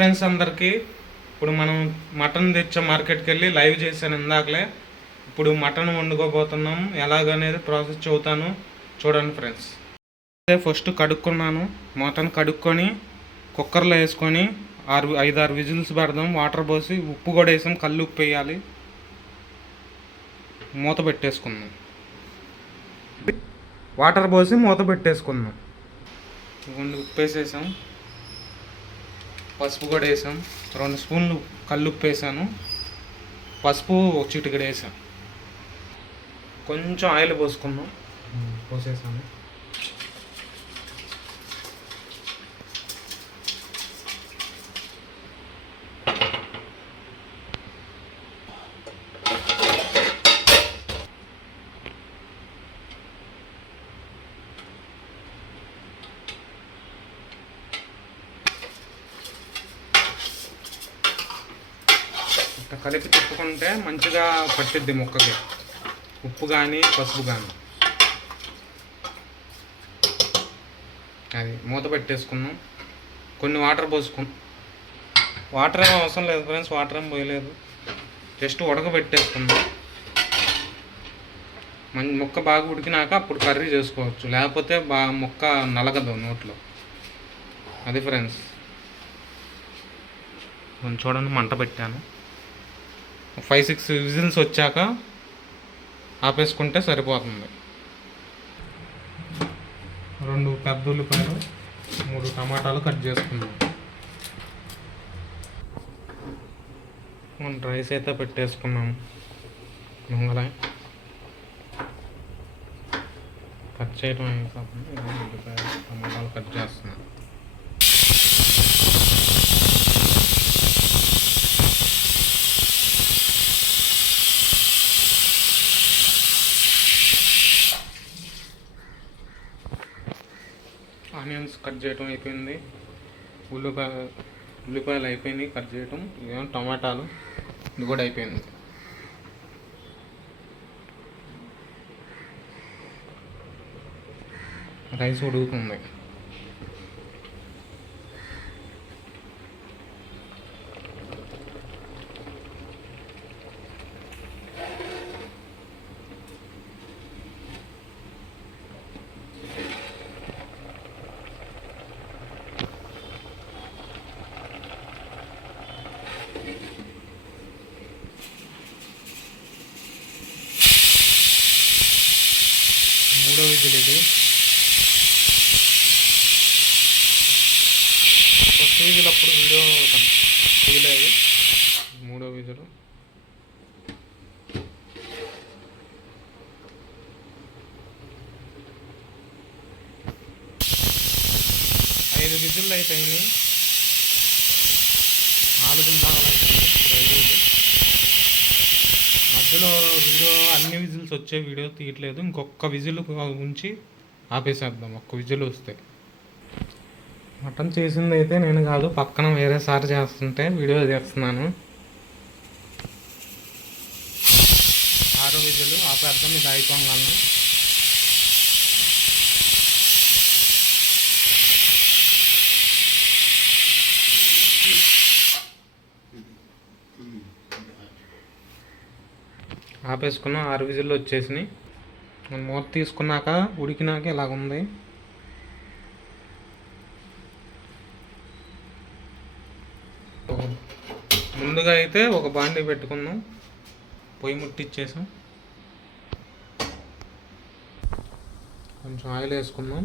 Friends అందరికీ ఇప్పుడు మనం మటన్ తెచ్చా మార్కెట్కి వెళ్ళి లైవ్ చేశాను ఇందాకలే. ఇప్పుడు మటన్ వండుకోబోతున్నాం. ఎలాగనేది ప్రాసెస్ చెబుతాను చూడండి ఫ్రెండ్స్. ఫస్ట్ కడుక్కున్నాను. మటన్ కడుక్కొని కుక్కర్లో వేసుకొని 5-6 విజిల్స్ పెడదాం. వాటర్ పోసి ఉప్పు కూడా వేసాం. కళ్ళు ఉప్పు వేయాలి. మూత పెట్టేసుకుందాం. వాటర్ పోసి మూత పెట్టేసుకుందాం. ఉప్పు వేసేసాం. పసుపు కూడా వేసాం. 2 స్పూన్లు కల్లుప్పు వేసాను. పసుపు చిటికెడు వేసాం. కొంచెం ఆయిల్ పోసుకుందాం. పోసేసాను. కలిపి తిప్పుకుంటే మంచిగా పట్టిద్ది ముక్కకి, ఉప్పు కానీ పసుపు కానీ. అది మూత పెట్టేసుకున్నాం. కొన్ని వాటర్ పోసుకున్నాం. వాటర్ ఏం అవసరం లేదు ఫ్రెండ్స్, వాటర్ ఏం పోయలేదు. జస్ట్ ఉడకబెట్టేసుకున్నాం. ముక్క బాగా ఉడికినాక అప్పుడు కర్రీ చేసుకోవచ్చు, లేకపోతే ముక్క నలగదు నోట్లో. అది ఫ్రెండ్స్. చూడండి, మంట పెట్టాను. 5-6 విజిల్స్ వచ్చాక ఆపేసుకుంటే సరిపోతుంది. 2 పెద్ద ఉల్లిపాయలు, 3 టమాటాలు కట్ చేసుకుందాం. మనం రైస్ అయితే పెట్టేసుకున్నాము. ముంగల కట్ చేయడం అయిపోతుంది. ఉల్లిపాయలు టమాటాలు కట్ చేస్తున్నాం. ఆనియన్స్ కట్ చేయడం అయిపోయింది. ఉల్లిపాయలు అయిపోయినాయి కట్ చేయటం. ఇదేమో టమాటాలు, ఇది కూడా అయిపోయింది. రైస్ ఉడుకుతుంది. మూడో విజిల్ ఇది. ఫస్ట్ విజిల్ అప్పుడు వీడియో తీయలేదు. మూడో విజిల్. ఐదు విజిల్లు అయిపోయినాయి. 4 దాకా అయిపోయింది. ఇప్పుడు 5. మధ్యలో వీడియో అన్ని విజిల్స్ వచ్చే వీడియో తీయట్లేదు. ఇంకొక విజిల్ ఉంచి ఆపేసేద్దాం. ఒక్క విజిల్ వస్తే. మటన్ చేసింది అయితే నేను కాదు, పక్కన వేరే సారి చేస్తుంటే వీడియో చేస్తున్నాను. 6వ విజిల్ ఆపేద్దాం. ఇది అయిపోగానే ఆపేసుకున్నాం. 6 విజిల్లు వచ్చేసినాయి. మూత తీసుకున్నాక ఉడికినాక ఇలాగుంది. ముందుగా అయితే ఒక బాండీ పెట్టుకున్నాం. పొయ్యి ముట్టిచ్చేసాం. కొంచెం ఆయిల్ వేసుకున్నాం.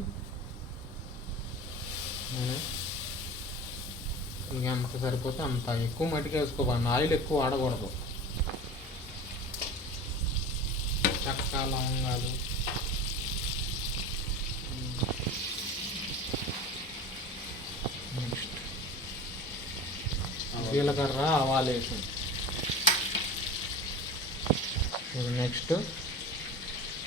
ఇంకా ఎంత సరిపోతే అంత. ఎక్కువ మట్టికి వేసుకోవాలి. ఆయిల్ ఎక్కువ వాడకూడదు. చెక్క, లవంగాలు, నెక్స్ట్ జీలకర్ర, ఆవాలు వేసాం. నెక్స్ట్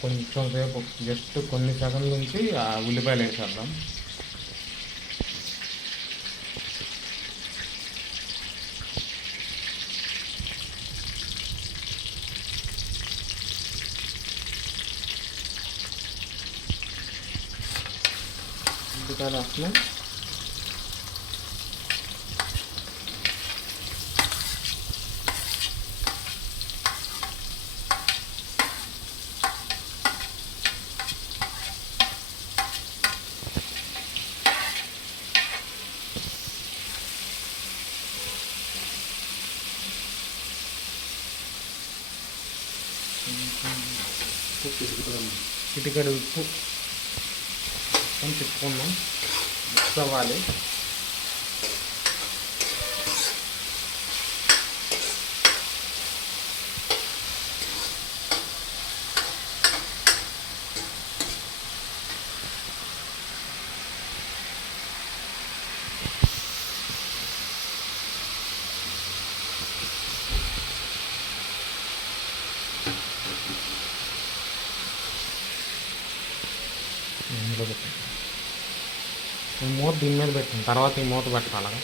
కొంచెం సేపు జస్ట్ కొన్ని సెకండ్ల నుంచి ఉల్లిపాయలు వేసేద్దాం. ఉల్లిపాయలు వేస్తున్నాం. చిటికెడు ఉప్పు కొంచెం తిప్పుకుందాం. మిక్స్ అవ్వాలి. ఇందులో పెట్టాను. ఈ మూత దీని మీద పెట్టాను, తర్వాత ఈ మూత పెట్టాలి.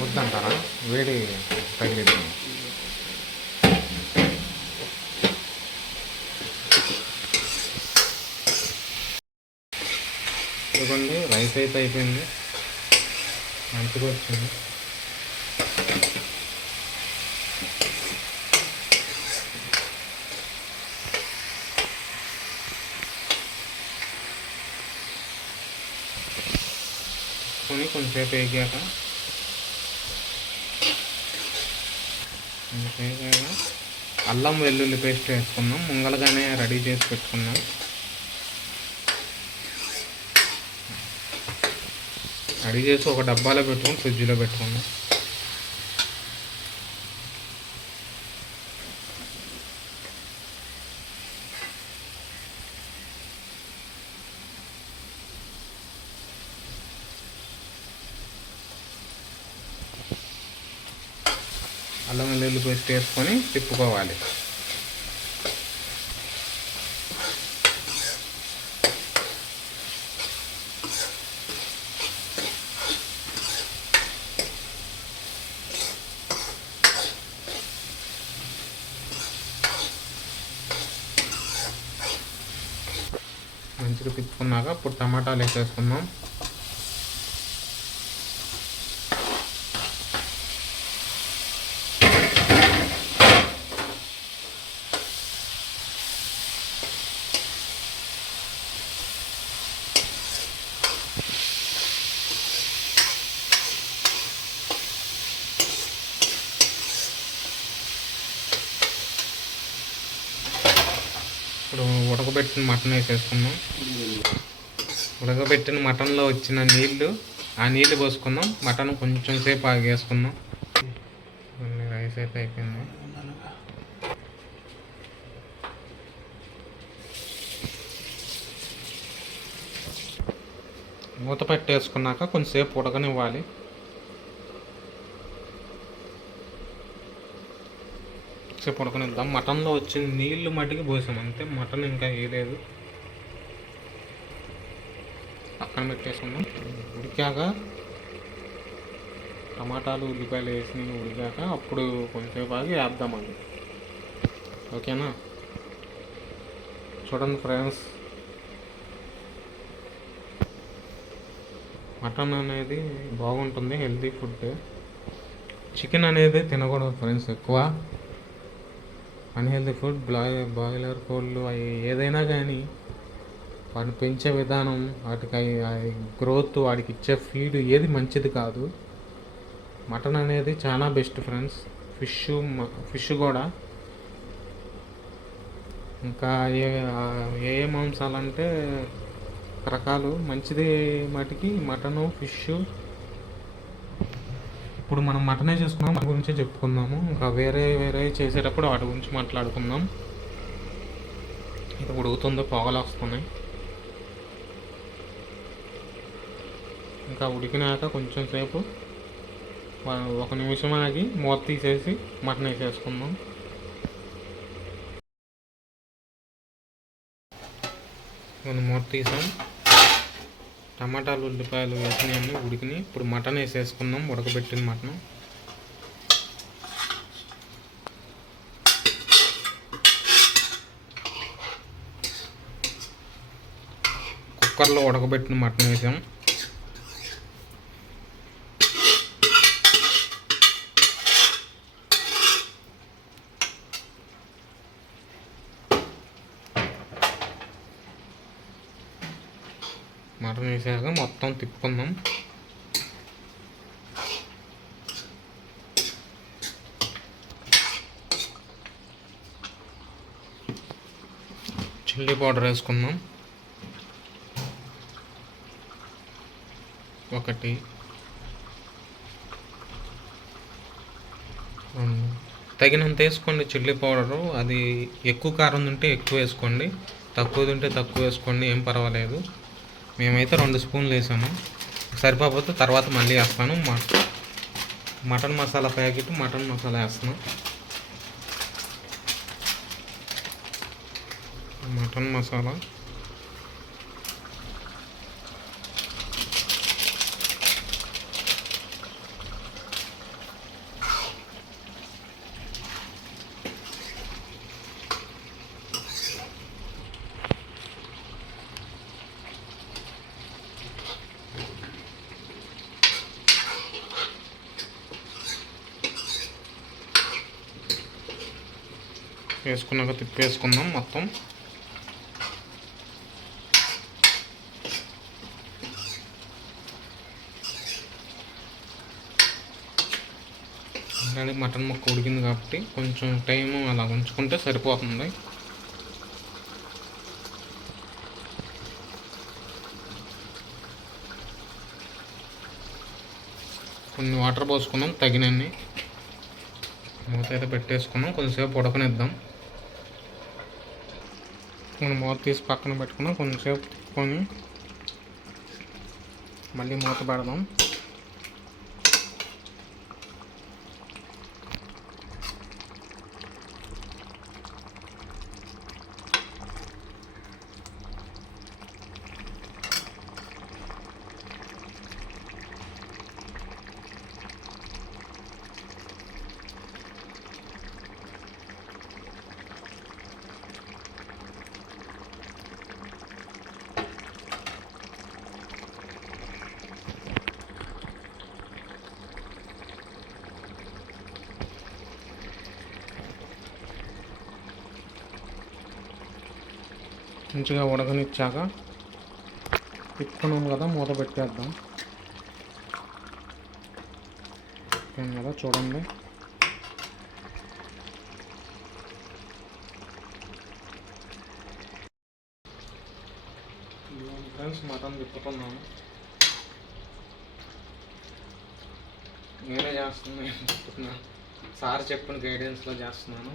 వద్దంటారా? వేడి తగిలిద్దాం. చూడండి, రైస్ అయితే అయిపోయింది, మంచిగా వచ్చింది. కొంచెంసేపు వేగాక అల్లం వెల్లుల్లి పేస్ట్ వేసుకున్నాం. ముంగలుగానే రెడీ చేసి పెట్టుకున్నాం. రెడీ చేసి ఒక డబ్బాలో పెట్టుకుని ఫ్రిడ్జ్లో పెట్టుకున్నాం. అల్లం వెల్లుల్లి పేస్ట్ వేసుకొని తిప్పుకోవాలి. మంచిగా తిప్పుకున్నాక ఇప్పుడు టమాటాలు వేసేసుకుందాం. ఇప్పుడు ఉడకబెట్టిన మటన్ వేసేసుకుందాం. ఉడకబెట్టిన మటన్లో వచ్చిన నీళ్ళు, ఆ నీళ్ళు పోసుకుందాం. మటన్ కొంచెం సేపు ఆగేసుకుందాం. రైస్ అయితే అయిపోయింది. మూత పెట్టేసుకున్నాక కొంచెంసేపు ఉడకనివ్వాలి. సేపు ఉడకనిద్దాం. మటన్లో వచ్చిన నీళ్లు మట్టికి పోసాం అంతే, మటన్ ఇంకా వేయలేదు. పక్కన పెట్టేసుకుందాం. ఉడికాక టమాటాలు ఉల్లిపాయలు వేసి ఉడికాక అప్పుడు కొంచెంసేపు ఆగి వేద్దామండి. ఓకేనా? చూడండి ఫ్రెండ్స్, మటన్ అనేది బాగుంటుంది, హెల్తీ ఫుడ్. చికెన్ అనేది తినకూడదు ఫ్రెండ్స్ ఎక్కువ. Unhealthy food. బాయిలర్ కోళ్ళు అవి ఏదైనా కానీ వాటిని పెంచే విధానం, వాటికి గ్రోత్, వాడికి ఇచ్చే ఫీడ్ ఏది మంచిది కాదు. మటన్ అనేది చాలా బెస్ట్ ఫ్రెండ్స్. ఫిష్ కూడా. ఇంకా ఏ మాంసాలంటే రకాలు మంచిది మటుకి మటను, ఫిష్. ఇప్పుడు మనం మటనే చేసుకున్నాం, వాటి గురించే చెప్పుకుందాము. ఇంకా వేరే చేసేటప్పుడు వాటి గురించి మాట్లాడుకుందాం. ఇది ఉడుకుతుందో, పొగలు వస్తున్నాయి. ఇంకా ఉడికినాక కొంచెం సేపు 1 నిమిషం ఆగి మూత తీసేసి మటన్ వేసేసుకుందాం. మనం మూత తీసాం. టమాటాలు ఉల్లిపాయలు వేసినవన్నీ ఉడికినాయి. ఇప్పుడు మటన్ వేసేసుకుందాం, ఉడకబెట్టిన మటన్. కుక్కర్లో ఉడకబెట్టిన మటన్ వేసాం. మటన్ వేసాక మొత్తం తిప్పుకుందాం. చిల్లీ పౌడర్ వేసుకుందాం. 1 2 తగినంత వేసుకోండి చిల్లీ పౌడరు. అది ఎక్కువ కారం ఉంటే ఎక్కువ వేసుకోండి, తక్కువ తింటే తక్కువ వేసుకోండి, ఏం పర్వాలేదు. మేమైతే 2 స్పూన్లు వేసాము. సరిపోతే తర్వాత మళ్ళీ వేస్తాను. Mutton masala packet mutton masala వేస్తాను. మటన్ మసాలా వేసుకున్నాక తిప్పేసుకుందాం మొత్తం. ఆల్రెడీ మటన్ ముక్క ఉడికింది కాబట్టి కొంచెం టైం అలా ఉంచుకుంటే సరిపోతుంది. కొన్ని వాటర్ పోసుకున్నాం తగినన్ని. మూత అయితే పెట్టేసుకున్నాం, కొంచెంసేపు ఉడకనిద్దాం. మనం మూత తీసి పక్కన పెట్టుకున్నాం. కొంచెంసేపు తిప్పుకొని మళ్ళీ మూత పెడదాం. మంచిగా ఉడకనిచ్చాక తిప్పుకున్నాం కదా, మూత పెట్టేద్దాం. కదా చూడండి, ఫ్రెండ్స్ మటన్ తిప్పుకున్నాము. నేనే చేస్తున్నాను, సార్ చెప్పిన గైడెన్స్లో చేస్తున్నాను.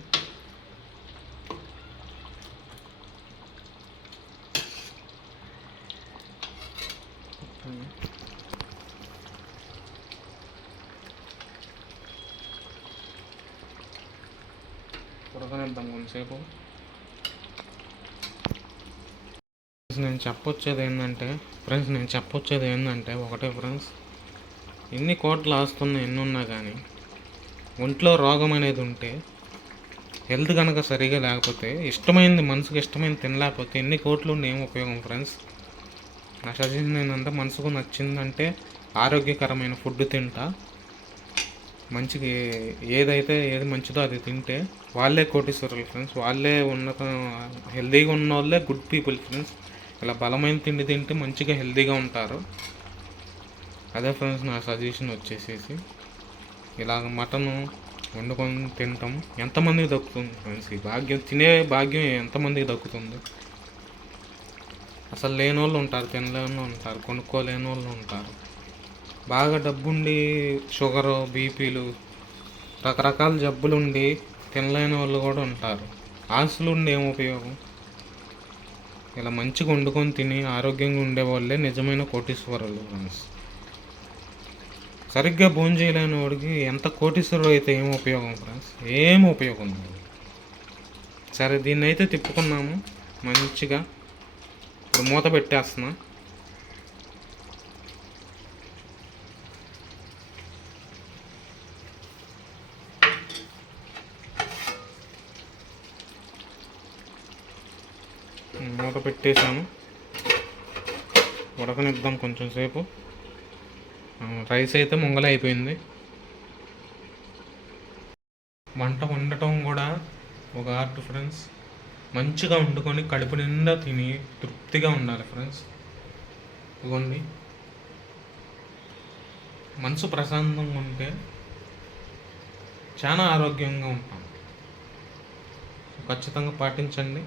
ఉడకనిద్దాం కొంతసేపు. నేను చెప్పొచ్చేది ఏంటంటే ఒకటే ఫ్రెండ్స్, ఎన్ని కోట్లు ఆస్తున్నా ఎన్ని ఉన్నా కానీ ఒంట్లో రోగం అనేది ఉంటే, హెల్త్ కనుక సరిగా లేకపోతే, మనసుకు ఇష్టమైంది తినలేకపోతే ఎన్ని కోట్లు ఉండి ఏం ఉపయోగం ఫ్రెండ్స్. నా సజెషన్ ఏంటంటే, మనసుకు నచ్చిందంటే ఆరోగ్యకరమైన ఫుడ్ తింటా, మంచిగా ఏది మంచిదో అది తింటే వాళ్ళే కోటీశ్వరులు ఫ్రెండ్స్. వాళ్ళే హెల్తీగా ఉన్న వాళ్ళే గుడ్ పీపుల్ ఫ్రెండ్స్. ఇలా బలమైన తిండి తింటే మంచిగా హెల్తీగా ఉంటారు. అదే ఫ్రెండ్స్ నా సజెషన్ వచ్చేసేసి. ఇలాగ మటన్ వండుకొని తింటాం ఎంతమందికి దక్కుతుంది ఫ్రెండ్స్? ఈ భాగ్యం, తినే భాగ్యం ఎంతమందికి దక్కుతుంది? అసలు లేని వాళ్ళు ఉంటారు, తినలేని వాళ్ళు ఉంటారు, కొనుక్కోలేని వాళ్ళు ఉంటారు. బాగా డబ్బుండి షుగరు, బీపీలు, రకరకాల జబ్బులుండి తినలేని వాళ్ళు కూడా ఉంటారు. ఆస్తులుండి ఏం ఉపయోగం? ఇలా మంచిగా వండుకొని తిని ఆరోగ్యంగా ఉండేవాళ్ళే నిజమైన కోటీశ్వరులు ఫ్రెండ్స్. సరిగ్గా భోజనం చేయలేని వాడికి ఎంత కోటీశ్వరుడు అయితే ఏం ఉపయోగం ఫ్రెండ్స్? ఏం ఉపయోగం లేదు. సరే, దీన్ని అయితే తిప్పుకున్నాము మంచిగా. ఇప్పుడు మూత పెట్టేస్తున్నా. మూత పెట్టేసాను, ఉడకనిద్దాం కొంచెం సేపు. రైస్ అయితే ముంగల అయిపోయింది. వంట వండటం కూడా ఒక ఆర్ట్ ఫ్రెండ్స్. మంచిగా వండుకొని కడుపు నిండా తిని తృప్తిగా ఉండాలి ఫ్రెండ్స్. ఇదిగోండి, మనసు ప్రశాంతంగా ఉంటే చాలా ఆరోగ్యంగా ఉంటాం. ఖచ్చితంగా పాటించండి.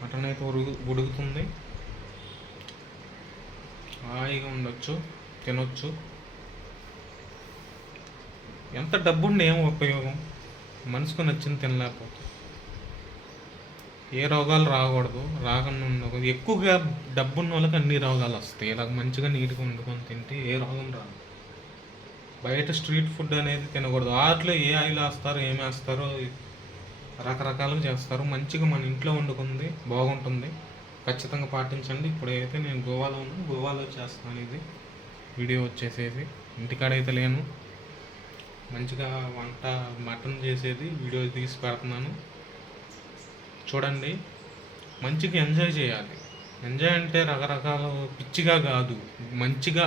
మటన్ అయితే ఉడుకుతుంది. హాయిగా ఉండొచ్చు, తినొచ్చు. ఎంత డబ్బుండి ఏం ఉపయోగం, మనసుకు నచ్చింది తినలేకపోతే. ఏ రోగాలు రాకూడదు, రాకుండా ఉండకూడదు. ఎక్కువగా డబ్బున్న వాళ్ళకి అన్ని రోగాలు వస్తాయి. ఇలా మంచిగా నీట్గా వండుకొని తింటే ఏ రోగం రాదు. బయట స్ట్రీట్ ఫుడ్ అనేది తినకూడదు. వాటిలో ఏ ఆయిల్ వేస్తారో ఏమి వేస్తారో రకరకాలుగా చేస్తారు. మంచిగా మన ఇంట్లో వండుకుంది బాగుంటుంది. ఖచ్చితంగా పాటించండి. ఇప్పుడైతే నేను గోవాలో చేస్తున్నాను. ఇది వీడియో వచ్చేసేసి ఇంటికాడైతే లేను. మంచిగా వంట మటన్ చేసేది వీడియో తీసి పెడుతున్నాను, చూడండి. మంచిగా ఎంజాయ్ చేయాలి. ఎంజాయ్ అంటే రకరకాల పిచ్చిగా కాదు, మంచిగా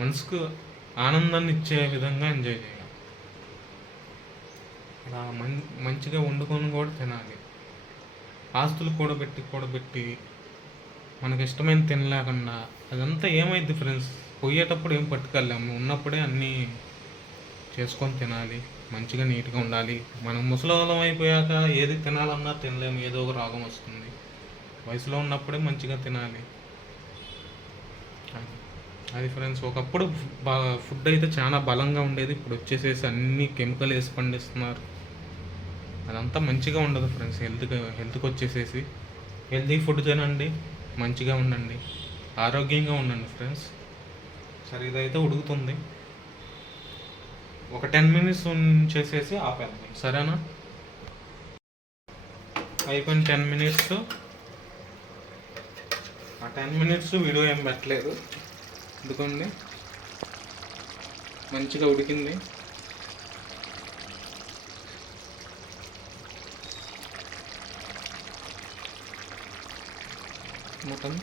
మనసుకు ఆనందాన్ని ఇచ్చే విధంగా ఎంజాయ్ చేయాలి. అలా మంచిగా వండుకొని కూడా తినాలి. ఆస్తులు కూడబెట్టి మనకి ఇష్టమైన తినలేకుండా అదంతా ఏమైంది ఫ్రెండ్స్? పోయేటప్పుడు ఏం పట్టుకెళ్ళాము, ఉన్నప్పుడే అన్నీ చేసుకొని తినాలి. మంచిగా నీట్గా ఉండాలి. మనం ముసలివాళ్ళం అయిపోయాక ఏది తినాలన్నా తినలేము, ఏదో ఒక రోగం వస్తుంది. వయసులో ఉన్నప్పుడే మంచిగా తినాలి. అది ఫ్రెండ్స్. ఒకప్పుడు ఫుడ్ అయితే చాలా బలంగా ఉండేది. ఇప్పుడు వచ్చేసేసి అన్నీ కెమికల్ వేసి పండిస్తున్నారు. అదంతా మంచిగా ఉండదు ఫ్రెండ్స్. హెల్త్కి వచ్చేసేసి హెల్తీ ఫుడ్ తినండి, మంచిగా ఉండండి, ఆరోగ్యంగా ఉండండి ఫ్రెండ్స్. సరే, ఇదైతే ఉడుకుతుంది. ఒక 10 మినిట్స్ ఉంచేసేసి ఆపేద్దాం, సరేనా? అయిపోయిన 10 మినిట్స్. ఆ 10 మినిట్స్ వీడియో ఏం పెట్టలేదు, ఎందుకండి మంచిగా ఉడికింది. మటన్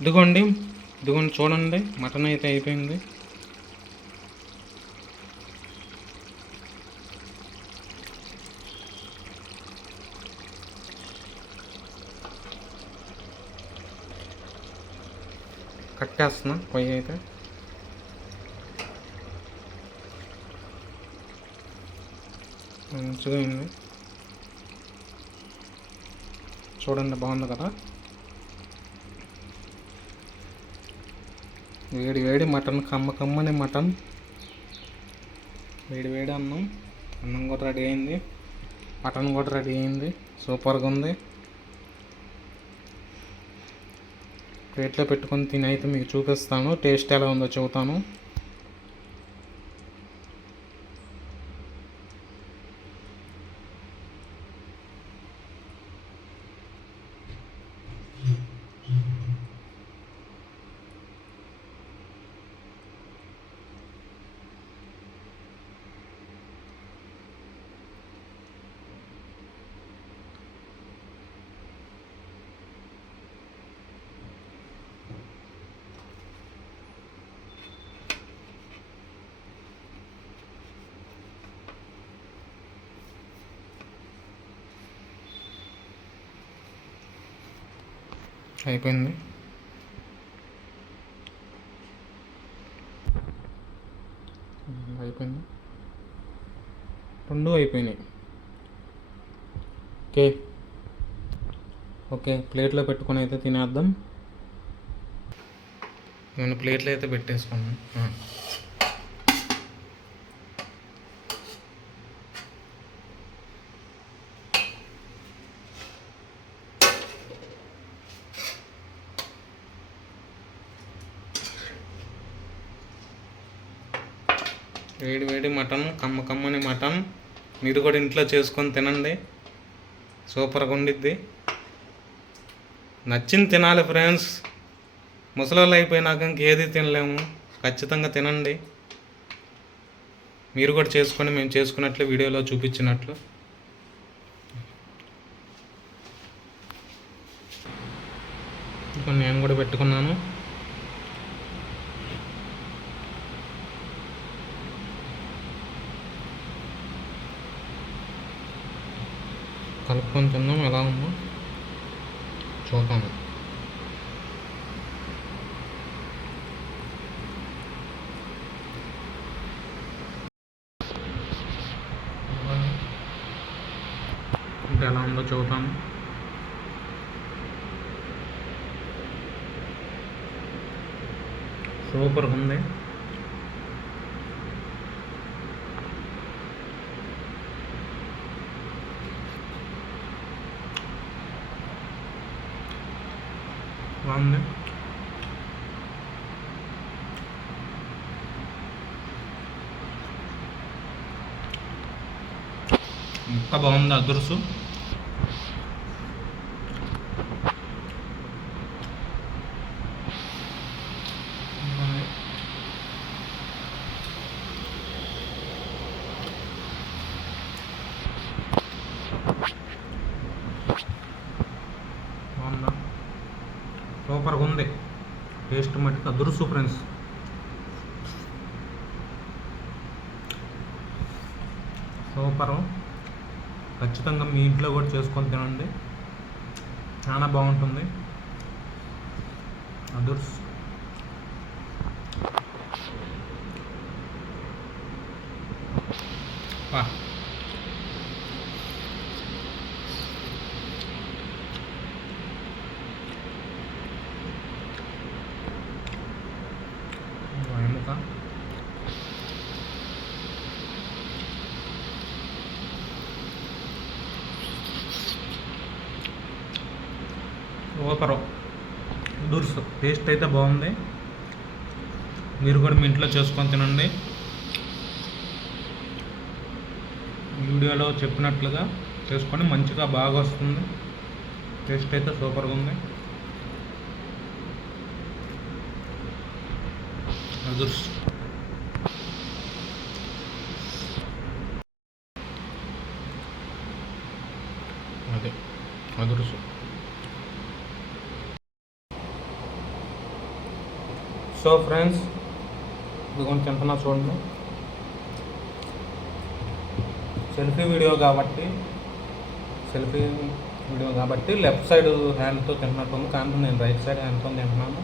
ఇదిగోండి చూడండి, మటన్ అయితే అయిపోయింది. కట్టేస్తున్నా పొయ్యి అయితే. మంచిగా అయింది, చూడండి, బాగుంది కదా. వేడి మటన్, కమ్మని మటన్, వేడి అన్నం కూడా రెడీ అయింది, మటన్ కూడా రెడీ అయింది. సూపర్గా ఉంది. ప్లేట్లో పెట్టుకొని తిని అయితే మీకు చూపిస్తాను, టేస్ట్ ఎలా ఉందో చెబుతాను. అయిపోయింది. రెండు అయిపోయినాయి. ఓకే, ప్లేట్లో పెట్టుకొని అయితే తినేద్దాం. నేను ప్లేట్లో అయితే పెట్టేసుకున్నాను. వేడి మటన్, కమ్మని మటన్. మీరు కూడా ఇంట్లో చేసుకొని తినండి, సూపర్గా ఉండిద్ది. నచ్చింది తినాలి ఫ్రెండ్స్. ముసలోళ్ళు అయిపోయినాక ఇంకేది తినలేము. ఖచ్చితంగా తినండి. మీరు కూడా చేసుకొని మేము చేసుకున్నట్లు వీడియోలో చూపించినట్లు. కొన్ని నేను కూడా పెట్టుకున్నాను. కలుపుకొని తిందాం, ఎలా ఉందో చూద్దాము. ఇంకా ఎలా ఉందో చూద్దాము. సూపర్గా ఉంది. బాగుంది. ముక్క బాగుంది, అదురుసు. బాగుందా? సూపర్గా ఉంది. టేస్ట్ మట్టుకు అదురుసు ఫ్రెండ్స్. సూపరు. ఖచ్చితంగా మీ ఇంట్లో కూడా చేసుకొని తినండి, చాలా బాగుంటుంది. అదుర్స్. ఎముక సూపరు. దూర్స్ టేస్ట్ అయితే బాగుంది. మీరు కూడా మీ ఇంట్లో చేసుకొని తినండి. వీడియోలో చెప్పినట్లుగా చేసుకొని మంచిగా బాగా వస్తుంది. టేస్ట్ అయితే సూపర్గా ఉంది. అదుర్స్. అదే అదుర్సు. సో ఫ్రెండ్స్, ఇది కొంచెం తింటున్నా చూడండి. సెల్ఫీ వీడియో కాబట్టి లెఫ్ట్ సైడ్ హ్యాండ్తో తింటున్నట్టుంది, కానీ నేను రైట్ సైడ్ హ్యాండ్తో తింటున్నాను.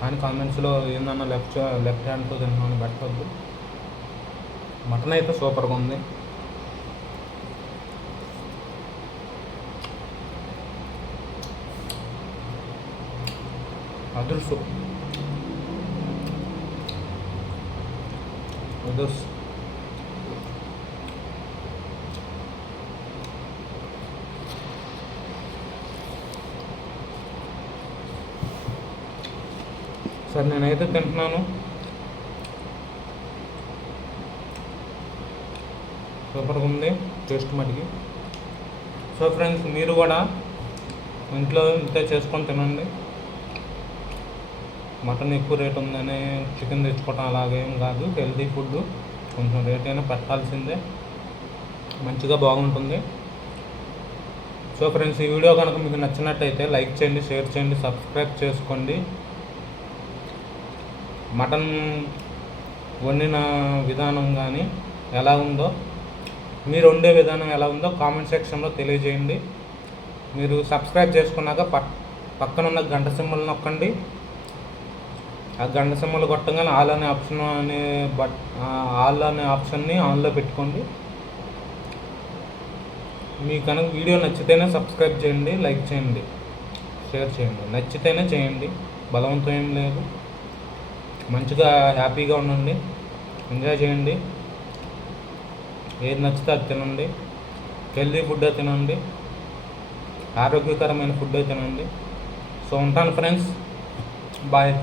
కానీ కామెంట్స్లో ఏందన్నా లెఫ్ట్ హ్యాండ్తో తింటున్నాను పెట్టవద్దు. మటన్ అయితే సూపర్గా ఉంది. అదుర్సు. సరే, నేనైతే తింటున్నాను. సూపర్గా ఉంది టేస్ట్ మటుకి. సో ఫ్రెండ్స్, మీరు కూడా ఇంట్లో ఇంతే చేసుకొని తినండి. మటన్ ఎక్కువ రేట్ ఉందని చికెన్ తెచ్చుకోవటం అలాగేం కాదు. హెల్తీ ఫుడ్, కొంచెం రేట్ అయినా పెట్టాల్సిందే, మంచిగా బాగుంటుంది. సో ఫ్రెండ్స్, ఈ వీడియో కనుక మీకు నచ్చినట్టయితే లైక్ చేయండి, షేర్ చేయండి, సబ్స్క్రైబ్ చేసుకోండి. మటన్ వండిన విధానం కానీ ఎలా ఉందో, మీరు వండే విధానం ఎలా ఉందో కామెంట్ సెక్షన్లో తెలియజేయండి. మీరు సబ్స్క్రైబ్ చేసుకున్నాక పక్కన ఉన్న గంట సింబల్ నొక్కండి. ఆ గంట సింబల్ కొట్టగానే ఆల్ అనే ఆప్షన్ని ఆన్లో పెట్టుకోండి. మీకు కనుక వీడియో నచ్చితేనే సబ్స్క్రైబ్ చేయండి, లైక్ చేయండి, షేర్ చేయండి. నచ్చితేనే చేయండి, బలవంతం ఏం లేదు. మంచిగా హ్యాపీగా ఉండండి, ఎంజాయ్ చేయండి. ఏది నచ్చితే అది తినండి. హెల్తీ ఫుడ్ తినండి, ఆరోగ్యకరమైన ఫుడ్ తినండి. సో ఉంటాను ఫ్రెండ్స్, బాయ్.